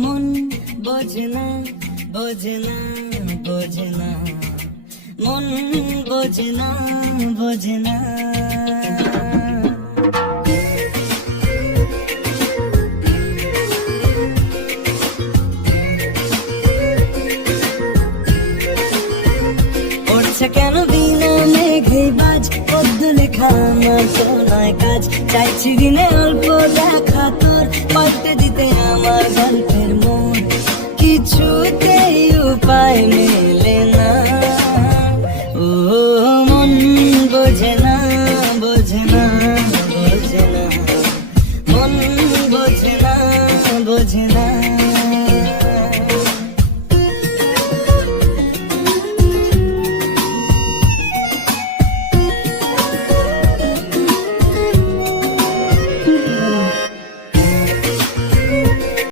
মন বোঝে না, বোঝে না, বোঝে না, মন বোঝে না, বোঝে না। পড়ছে কেন বিনা মেঘে বাজ, পদ্ম লেখা আমার তো নয় কাজ। চাইছি দিনে অল্প দেখা তোর, পাল্টে দিতে আমার গল্পের মন। কিছুতেই উপায় মেলে না, ও মন বোঝে না, বোঝে না, বোঝে না, মন বোঝে না, বোঝে না।